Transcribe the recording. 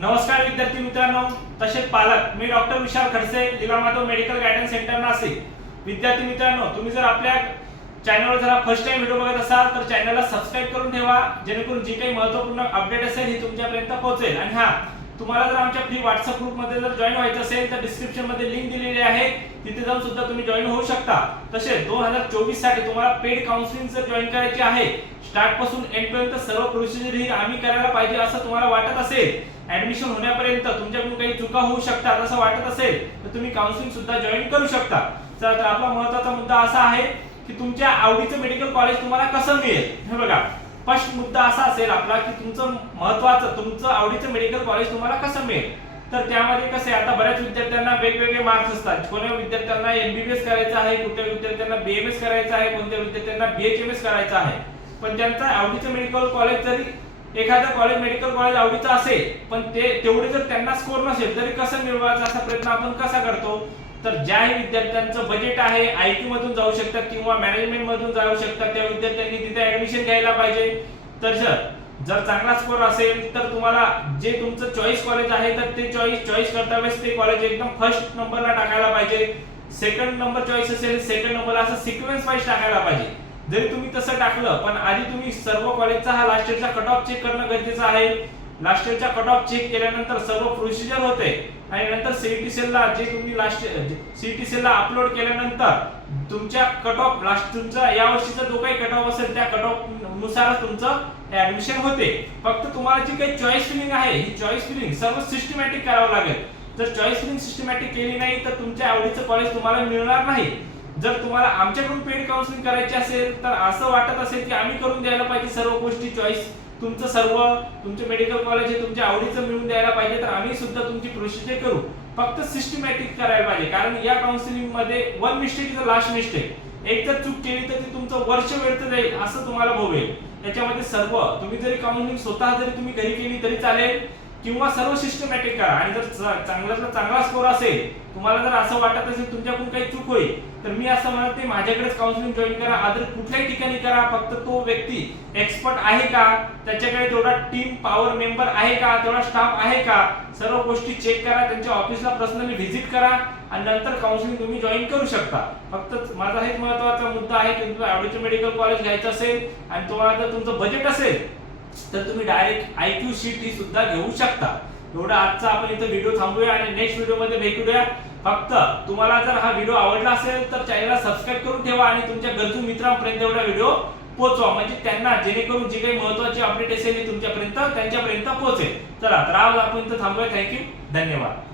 नमस्कार विद्यार्थी मित्रांनो. तसेच पालक मी doctor Vishal Khadse Leela Madhav medical guidance centre Nashik. विद्यार्थी मित्रांनो तुम्ही जर आपल्या चॅनलवर जर फर्स्ट टाइम व्हिडिओ बघत असाल तर चॅनलला सबस्क्राईब करून ठेवा जेणेकरून जी काही महत्त्वपूर्ण अपडेट असेल ही तुमच्यापर्यंत पोहोचेल. आणि हा तुम्हाला जर आमच्या फ्री व्हॉट्सअप ग्रुपमध्ये जर जॉईन व्हायचं असेल तर डिस्क्रिप्शनमध्ये लिंक दिलेली आहे. तिथे जाऊन सुद्धा तुम्ही जॉईन होऊ शकता. तसेच दोन हजार चोवीससाठी तुम्हाला पेड काउन्सिलिंग जर जॉईन करायची आहे स्टार्टपासून एंड पर्यंत सर्व प्रोसिजर ही आम्ही करायला पाहिजे असं तुम्हाला वाटत असेल. ऍडमिशन होण्यापर्यंत तुमच्याकडून काही चुका होऊ शकतात असं वाटत असेल तर तुम्ही काउन्सिलिंग सुद्धा जॉईन करू शकता. चला तर आपला महत्त्वाचा मुद्दा असा आहे की तुमच्या आवडीचं मेडिकल कॉलेज तुम्हाला कसं मिळेल? हे बघा फर्स्ट मुद्दा असा असेल आपला की तुमचं महत्वाचं तुमचं आवडीचं मेडिकल कॉलेज तुम्हाला कसं मिळेल? तर त्यामध्ये कसं आहे आता बऱ्याच विद्यार्थ्यांना वेगवेगळे मार्क्स असतात. कोणत्या विद्यार्थ्यांना एमबीबीएस करायचं आहे कोणत्या विद्यार्थ्यांना बीएमएस करायचं आहे कोणत्या विद्यार्थ्यांना बीएचएमएस करायचं आहे. पण त्यांचा आवडीचं मेडिकल कॉलेज जरी एखादं कॉलेज मेडिकल कॉलेज आवडीचं असेल पण ते तेवढे जर त्यांना स्कोर नसेल तरी कसं मिळवायचा असा प्रयत्न आपण कसा करतो? तर ज्याही विद्यार्थ्यांचं बजेट आहे आय टी मधून जाऊ शकतात किंवा मॅनेजमेंट मधून जाऊ शकतात त्या विद्यार्थ्यांनी तिथे ऍडमिशन घ्यायला पाहिजे. तर जर जर चांगला स्कोर असेल तर तुम्हाला जे तुमचं चॉईस कॉलेज आहे तर ते चॉईस चॉईस करता वेळेस ते कॉलेज एकदम फर्स्ट नंबरला टाकायला पाहिजे. सेकंड नंबर चॉईस असेल सेकंड नंबरला असं सिक्वेन्स वाईज टाकायला पाहिजे. जरी तुम्ही तसं टाकलं पण आधी तुम्ही सर्व कॉलेजचा हा लास्ट इयरचा कट ऑफ चेक करणं गरजेचं आहे. लास्ट इयरचा कट ऑफ चेक केल्यानंतर सर्व प्रोसिजर होते. आणि नंतर सीईटी सेलला जे तुम्ही लास्ट सीईटी सेलला अपलोड केल्यानंतर तुमच्या कट ऑफ लास्ट तुमचा या वर्षीचा जो काही कट ऑफ असेल त्या कट ऑफ नुसारच तुमचं ऍडमिशन होते. फक्त तुम्हाला जी काही चॉईस फिलिंग आहे ही चॉईस फिलिंग सर्व सिस्टमॅटिक करावं लागेल. जर चॉईस फिलिंग सिस्टमॅटिक केली नाही तर तुमच्या आवडीचं कॉलेज तुम्हाला मिळणार नाही. जर तुम्हाला आमच्याकडून पेड काउन्सिलिंग करायची असेल तर असं वाटत असेल की आम्ही करून द्यायला पाहिजे सर्व गोष्टी चॉईस तुमचं सर्व तुमचे मेडिकल कॉलेज हे तुमच्या आवडीचं मिळून द्यायला पाहिजे तर आम्ही सुद्धा तुमची प्रोसिजर करू. फक्त सिस्टमॅटिक करायला पाहिजे कारण या काउन्सिलिंगमध्ये one mistake is last mistake एक जर चूक केली तर ती तुमचं वर्ष व्यर्थ जाईल असं तुम्हाला भोवेल. त्याच्यामध्ये सर्व तुम्ही जरी काउन्सिलिंग स्वतः जरी तुम्ही घरी केली तरी चालेल किंवा सर्व सिस्टमॅटिक करा. आणि जर चांगल्यातला चांगला स्कोर असेल तुम्हाला जर असं वाटत असेल तुमच्याकडून काही चूक होईल तर मी असं म्हणत नाही माझ्याकडेच काउन्सिलिंग जॉईन करा. अदर कुठल्याही ठिकाणी करा फक्त तो व्यक्ती एक्सपर्ट आहे का? त्याच्याकडे तेवढा टीम पॉवर मेंबर आहे का? तेवढा स्टाफ आहे का? सर्व गोष्टी चेक करा. त्यांच्या ऑफिसला पर्सनली व्हिजिट करा. आणि नंतर काउन्सिलिंग तुम्ही जॉईन करू शकता. फक्त माझा हेच महत्त्वाचा मुद्दा आहे की तुम्हाला आवडीचं मेडिकल कॉलेज घ्यायचं असेल आणि तुम्हाला जर तुमचं बजेट असेल तर तुम्ही डायरेक्ट आय क्यू शीट ही सुद्धा घेऊ शकता. एवढा आजचा आपण इथं व्हिडिओ थांबूया आणि नेक्स्ट व्हिडिओमध्ये भेटूया. फक्त तुम्हाला जर हा व्हिडिओ आवडला असेल तर चॅनलला सबस्क्राईब करून ठेवा आणि तुमच्या गरजू मित्रांपर्यंत एवढा व्हिडिओ पोहोचवा. म्हणजे त्यांना जेणेकरून जी काही महत्वाची अपडेट असेल तुमच्यापर्यंत त्यांच्यापर्यंत पोहोचेल. चला तर आज आपण इथं थांबूया. थँक्यू धन्यवाद.